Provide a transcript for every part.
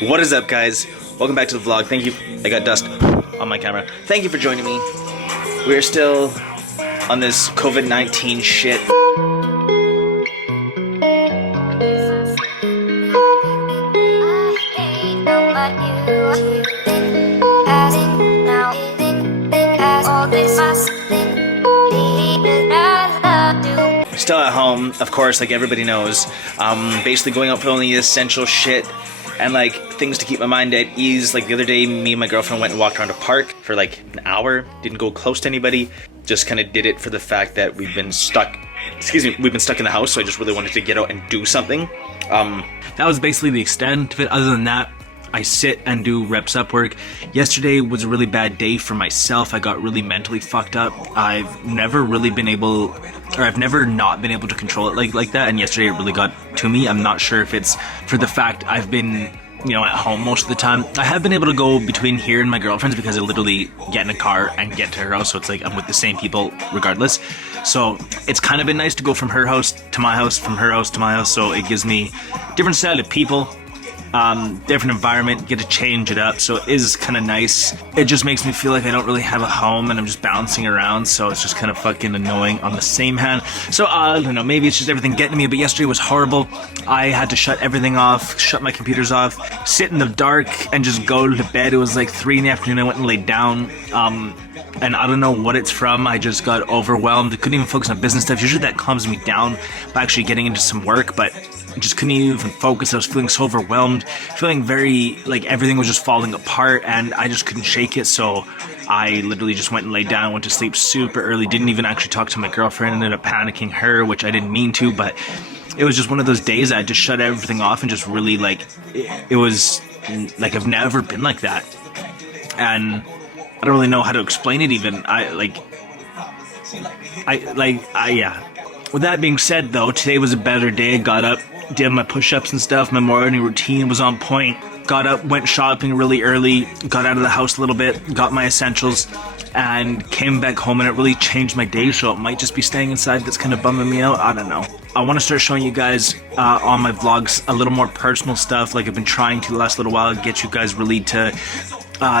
What is up, guys? Welcome back to the vlog. Thank you. I got dust on my camera. Thank you for joining me. We're still on this COVID-19 shit. Still at home, of course, like everybody knows. Basically going out for only essential shit and like things to keep my mind at ease. Like the other day, me and my girlfriend went and walked around a park for like an hour. Didn't go close to anybody. Just kind of did it for the fact that we've been stuck. We've been stuck in the house, so I just really wanted to get out and do something. That was basically the extent of it. Other than that, I sit and do reps up work. Yesterday was a really bad day for myself. I got really mentally fucked up. I've never really been able, or I've never not been able to control it like that, and yesterday it really got to me. I'm not sure if it's for the fact I've been, you know, at home most of the time. I have been able to go between here and my girlfriend's because I literally get in a car and get to her house, so it's like I'm with the same people regardless. So it's kind of been nice to go from her house to my house, from her house to my house, so it gives me different style of people. Different environment, get to change it up, so it is kind of nice. It just makes me feel like I don't really have a home and I'm just bouncing around, so it's just kind of fucking annoying on the same hand. So I don't know, maybe it's just everything getting to me, but yesterday was horrible. I had to shut everything off, shut my computers off, sit in the dark and just go to bed. It was like 3 in the afternoon. I went and laid down, and I don't know what it's from. I just got overwhelmed. I couldn't even focus on business stuff. Usually that calms me down by actually getting into some work, but I just couldn't even focus. I was feeling so overwhelmed, feeling very like everything was just falling apart, and I just couldn't shake it. So I literally just went and laid down, went to sleep super early, didn't even actually talk to my girlfriend, ended up panicking her, which I didn't mean to, but it was just one of those days I just shut everything off and just really like, it was like I've never been like that. And I don't really know how to explain it even. Yeah. With that being said though, today was a better day. I got up, did my push-ups and stuff. My morning routine was on point. Got up, went shopping really early, got out of the house a little bit, got my essentials, and came back home, and it really changed my day. So it might just be staying inside that's kind of bumming me out. I don't know. I want to start showing you guys on my vlogs a little more personal stuff, like I've been trying to the last little while, get you guys really to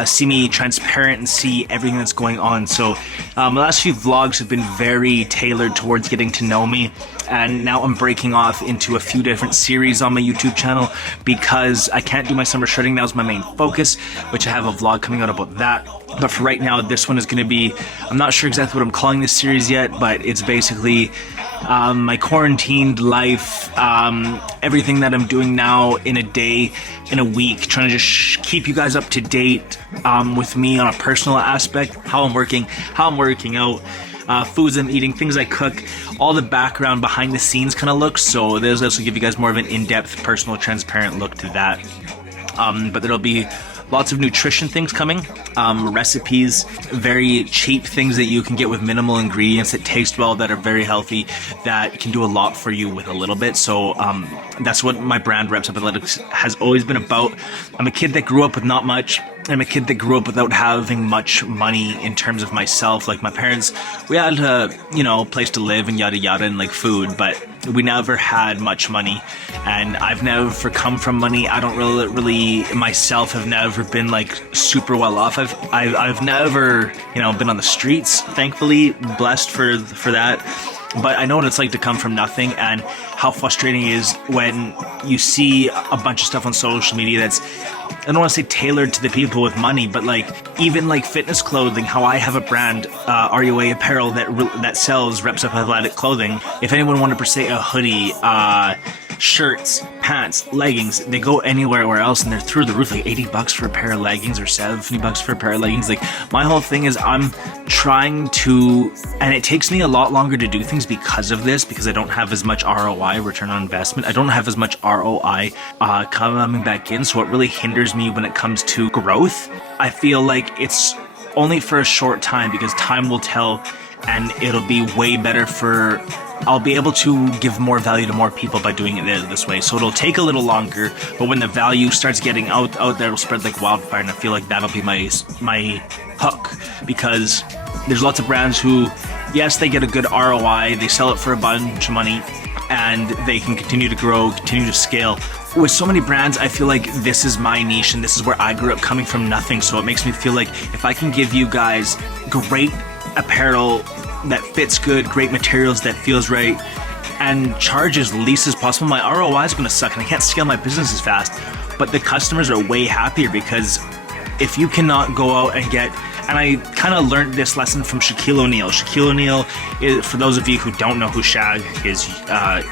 see me transparent and see everything that's going on. So the last few vlogs have been very tailored towards getting to know me, and now I'm breaking off into a few different series on my YouTube channel because I can't do my summer shredding. That was my main focus, which I have a vlog coming out about that. But for right now, this one is going to be, I'm not sure exactly what I'm calling this series yet, but it's basically my quarantined life, everything that I'm doing now in a day, in a week, trying to just keep you guys up to date with me on a personal aspect, how I'm working out, foods I'm eating, things I cook, all the background behind the scenes kind of looks. So this will give you guys more of an in-depth, personal, transparent look to that. But there'll be lots of nutrition things coming, recipes, very cheap things that you can get with minimal ingredients that taste well, that are very healthy, that can do a lot for you with a little bit. So that's what my brand Reps Up Athletics has always been about. I'm a kid that grew up with not much. I'm a kid that grew up without having much money in terms of myself. Like my parents, we had a, you know, place to live and yada yada and like food, but we never had much money. And I've never come from money. I don't really myself have never been like super well off. I've never, you know, been on the streets, thankfully, blessed for that. But I know what it's like to come from nothing, and how frustrating it is when you see a bunch of stuff on social media that's, I don't want to say tailored to the people with money, but like even like fitness clothing, how I have a brand, RUA Apparel, that sells Reps Up Athletic clothing. If anyone wanted per se a hoodie, shirts, pants, leggings, they go anywhere else and they're through the roof, like 80 bucks for a pair of leggings or 70 bucks for a pair of leggings. Like my whole thing is I'm trying to, and it takes me a lot longer to do things because of this, because I don't have as much ROI, return on investment. I don't have as much ROI coming back in, so it really hinders me when it comes to growth. I feel like it's only for a short time, because time will tell, and it'll be way better for, I'll be able to give more value to more people by doing it this way. So it'll take a little longer, but when the value starts getting out there, it'll spread like wildfire, and I feel like that'll be my hook, because there's lots of brands who Yes, they get a good ROI, they sell it for a bunch of money, and they can continue to grow, continue to scale. With so many brands, I feel like this is my niche and this is where I grew up, coming from nothing. So it makes me feel like if I can give you guys great apparel that fits good, great materials that feels right, and charge as least as possible, my ROI is going to suck and I can't scale my business as fast. But the customers are way happier, because if you cannot go out and get, and I kind of learned this lesson from Shaquille O'Neal. Shaquille O'Neal, for those of you who don't know who Shaq is, I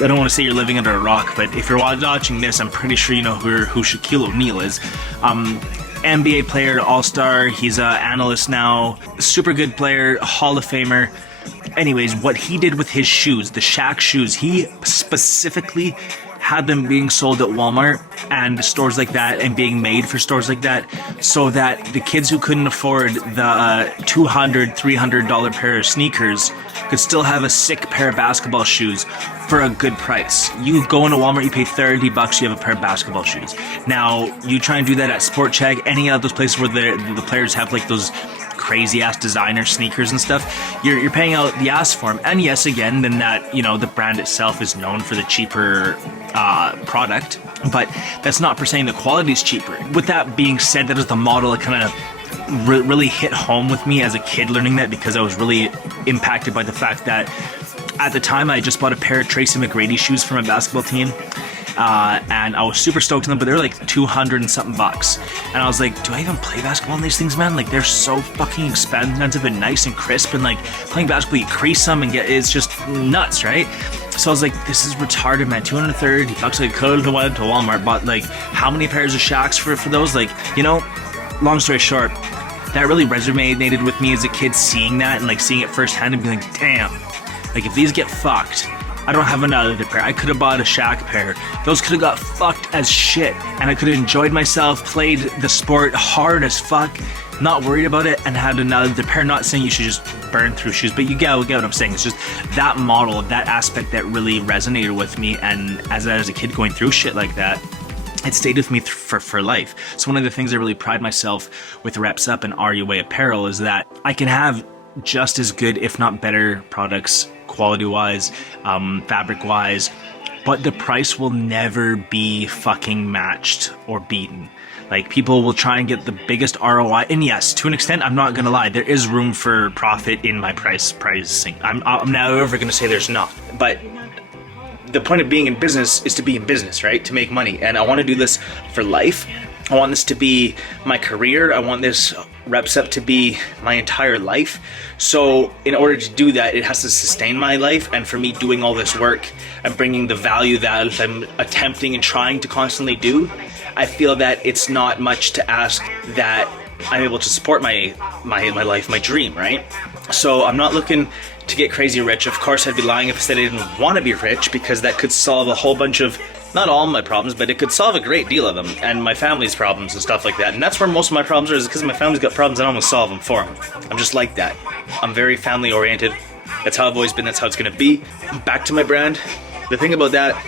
don't want to say you're living under a rock, but if you're watching this, I'm pretty sure you know who Shaquille O'Neal is. NBA player, all-star, he's an analyst now, super good player, Hall of Famer. Anyways, what he did with his shoes, the Shaq shoes, he specifically had them being sold at Walmart and stores like that, and being made for stores like that, so that the kids who couldn't afford the $200, $300 pair of sneakers could still have a sick pair of basketball shoes for a good price. You go into Walmart, you pay $30, you have a pair of basketball shoes. Now, you try and do that at Sport Check, any of those places where the players have like those crazy ass designer sneakers and stuff, you're paying out the ass for them. And yes, again, then that, you know, the brand itself is known for the cheaper product, but that's not per se the quality is cheaper. With that being said, that is the model that kind of really hit home with me as a kid learning that, because I was really impacted by the fact that at the time I just bought a pair of Tracy McGrady shoes for my basketball team. And I was super stoked on them, but they're like 200 and something bucks. And I was like, do I even play basketball in these things, man? Like, they're so fucking expensive and nice and crisp, and like playing basketball, you crease them and it's just nuts, right? So I was like, this is retarded, man. 230 bucks. I could have went to Walmart, bought like how many pairs of Shaqs for those? Like, you know, long story short, that really resonated with me as a kid, seeing that and like seeing it firsthand and being like, damn, like if these get fucked, I don't have another pair. I could have bought a Shaq pair. Those could have got fucked as shit, and I could have enjoyed myself, played the sport hard as fuck, not worried about it, and had another pair. Not saying you should just burn through shoes, but you get what I'm saying. It's just that model, that aspect that really resonated with me, and as a kid going through shit like that, it stayed with me for life. So one of the things I really pride myself with Reps Up and RUA Apparel is that I can have just as good, if not better, products quality-wise, fabric-wise, but the price will never be fucking matched or beaten. Like, people will try and get the biggest ROI, and yes, to an extent, I'm not gonna lie, there is room for profit in my pricing. I'm never gonna say there's not, but the point of being in business is to be in business, right? To make money, and I want to do this for life. I want this to be my career. I want this Reps Up to be my entire life. So in order to do that, it has to sustain my life. And for me doing all this work and bringing the value that I'm attempting and trying to constantly do, I feel that it's not much to ask that I'm able to support my life, my dream, right? So I'm not looking to get crazy rich. Of course, I'd be lying if I said I didn't want to be rich, because that could solve a whole bunch of, not all my problems, but it could solve a great deal of them, and my family's problems and stuff like that. And that's where most of my problems are, is because my family's got problems, I don't want to solve them for them. I'm just like that. I'm very family oriented. That's how I've always been, that's how it's going to be. Back to my brand. The thing about that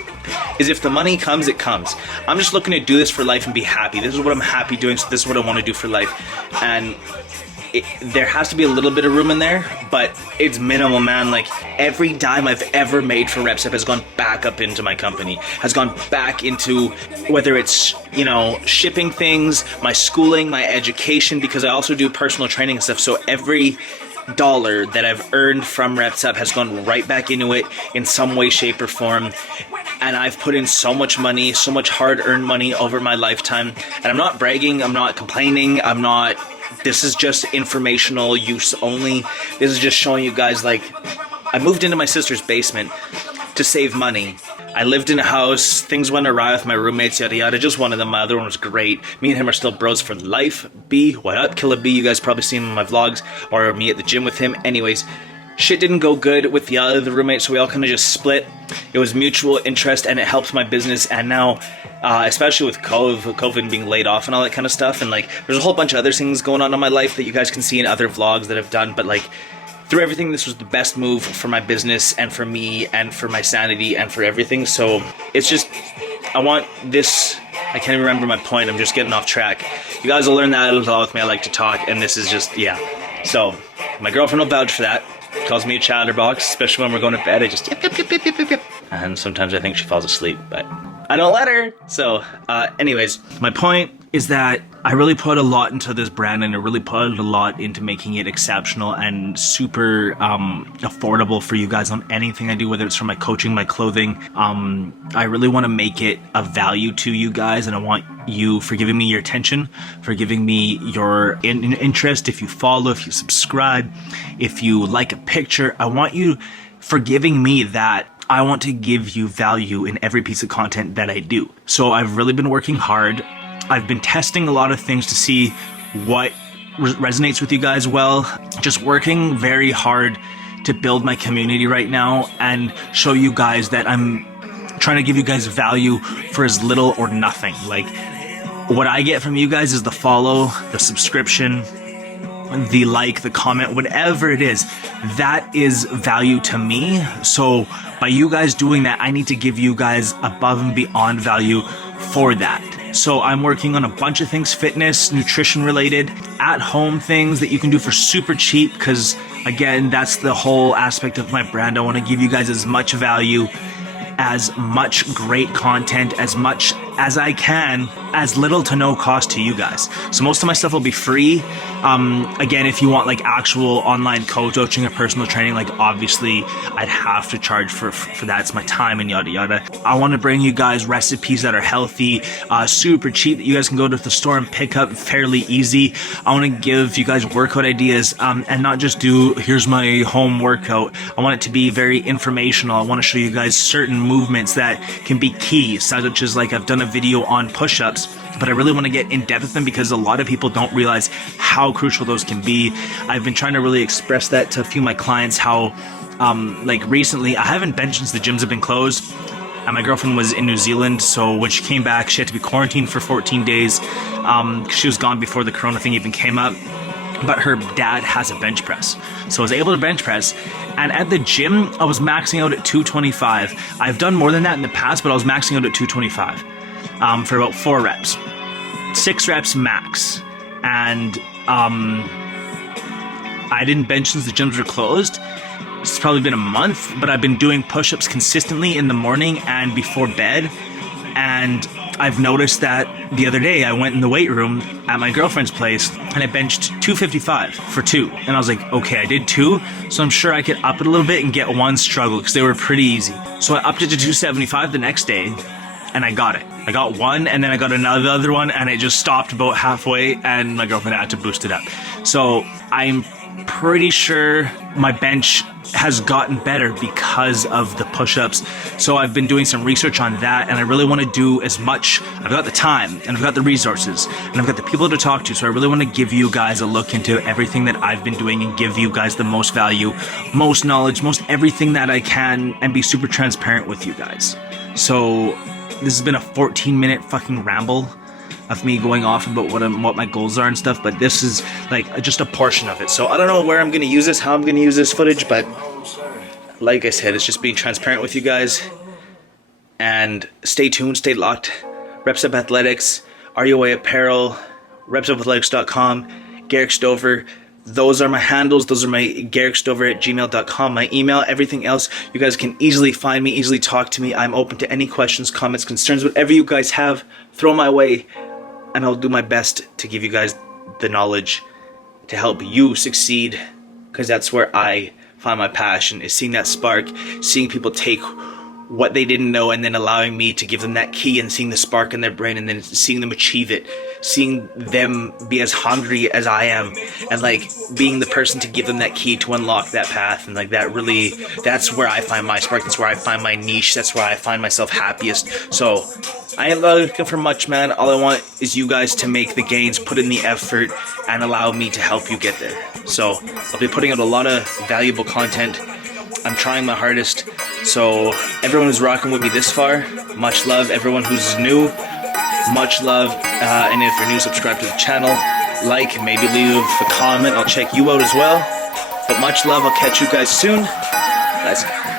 is, if the money comes, it comes. I'm just looking to do this for life and be happy. This is what I'm happy doing, so this is what I want to do for life. And there has to be a little bit of room in there, but it's minimal, man. Like, every dime I've ever made for Reps Up has gone back up into my company, has gone back into, whether it's, you know, shipping things, my schooling, my education, because I also do personal training and stuff. So every dollar that I've earned from Reps Up has gone right back into it in some way, shape, or form. And I've put in so much money, so much hard-earned money over my lifetime. And I'm not bragging, I'm not complaining, this is just informational use only. This is just showing you guys, like, I moved into my sister's basement to save money. I lived in a house, things went awry with my roommates, yada yada, just one of them, my other one was great. Me and him are still bros for life. B, what up, Killer B, you guys probably seen him in my vlogs, or me at the gym with him. Anyways, shit didn't go good with the other roommates, so we all kind of just split. It was mutual interest, and it helped my business, and now, especially with COVID being laid off and all that kind of stuff, and like, there's a whole bunch of other things going on in my life that you guys can see in other vlogs that I've done, but like, through everything, this was the best move for my business and for me and for my sanity and for everything. So it's just, I want this, I can't even remember my point, I'm just getting off track. You guys will learn that a lot with me, I like to talk, and this is just, yeah. So, my girlfriend will vouch for that. calls me a chatterbox, especially when we're going to bed. I just yip, yip, yip, yip, yip, yip, yip. And sometimes I think she falls asleep, but I don't let her. So anyways, my point is that I really put a lot into this brand, and I really put a lot into making it exceptional and super affordable for you guys on anything I do, whether it's for my coaching, my clothing. I really want to make it of value to you guys, and I want you for giving me your attention, for giving me your interest. If you follow, if you subscribe, if you like a picture, I want you for giving me that. I want to give you value in every piece of content that I do. So I've really been working hard. I've been testing a lot of things to see what resonates with you guys well. Just working very hard to build my community right now and show you guys that I'm trying to give you guys value for as little or nothing. Like, what I get from you guys is the follow, the subscription, the like, the comment, whatever it is, that is value to me. So by you guys doing that, I need to give you guys above and beyond value for that. So I'm working on a bunch of things, fitness, nutrition related, at home things that you can do for super cheap, because again, that's the whole aspect of my brand. I want to give you guys as much value, as much great content, as much as I can, as little to no cost to you guys. So most of my stuff will be free. Again, if you want like actual online coaching or personal training, like obviously I'd have to charge for that. It's my time and yada yada. I want to bring you guys recipes that are healthy, super cheap, that you guys can go to the store and pick up fairly easy. I want to give you guys workout ideas, and not just do, here's my home workout. I want it to be very informational. I want to show you guys certain movements that can be key, such as like I've done a video on push-ups, but I really want to get in depth with them because a lot of people don't realize how crucial those can be. I've been trying to really express that to a few of my clients, how like recently I haven't benched since the gyms have been closed, and my girlfriend was in New Zealand, so when she came back she had to be quarantined for 14 days. She was gone before the corona thing even came up, but her dad has a bench press, so I was able to bench press. And at the gym I was maxing out at 225. I've done more than that in the past, but I was maxing out at 225 for about 4 reps, 6 reps max. And I didn't bench since the gyms were closed. It's probably been a month, but I've been doing push-ups consistently in the morning and before bed. And I've noticed that the other day I went in the weight room at my girlfriend's place and I benched 255 for 2. And I was like, okay, I did 2, so I'm sure I could up it a little bit and get 1 struggle, because they were pretty easy. So I upped it to 275 the next day, and I got it. I got 1, and then I got another one, and it just stopped about halfway, and my girlfriend had to boost it up. So I'm pretty sure my bench has gotten better because of the push-ups. So I've been doing some research on that, and I really want to do as much. I've got the time, and I've got the resources, and I've got the people to talk to, so I really want to give you guys a look into everything that I've been doing and give you guys the most value, most knowledge, most everything that I can, and be super transparent with you guys. So this has been a 14-minute fucking ramble of me going off about what my goals are and stuff, but this is like just a portion of it. So I don't know where I'm going to use this, how I'm going to use this footage, but like I said, it's just being transparent with you guys. And stay tuned, stay locked. Reps Up Athletics, RUA Apparel, repsupathletics.com, GarixDover. Those are my handles. Those are my GarixDover@gmail.com, my email, everything else. You guys can easily find me, easily talk to me. I'm open to any questions, comments, concerns, whatever you guys have, throw my way, and I'll do my best to give you guys the knowledge to help you succeed, because that's where I find my passion, is seeing that spark, seeing people take what they didn't know and then allowing me to give them that key, and seeing the spark in their brain and then seeing them achieve it, seeing them be as hungry as I am, and like being the person to give them that key to unlock that path. And like that really, that's where I find my spark, that's where I find my niche, that's where I find myself happiest. So I ain't looking for much, man. All I want is you guys to make the gains, put in the effort, and allow me to help you get there. So I'll be putting out a lot of valuable content. I'm trying my hardest. So everyone who's rocking with me this far, much love. Everyone who's new, much love. And if you're new, subscribe to the channel, like, maybe leave a comment. I'll check you out as well. But much love. I'll catch you guys soon. Let's go.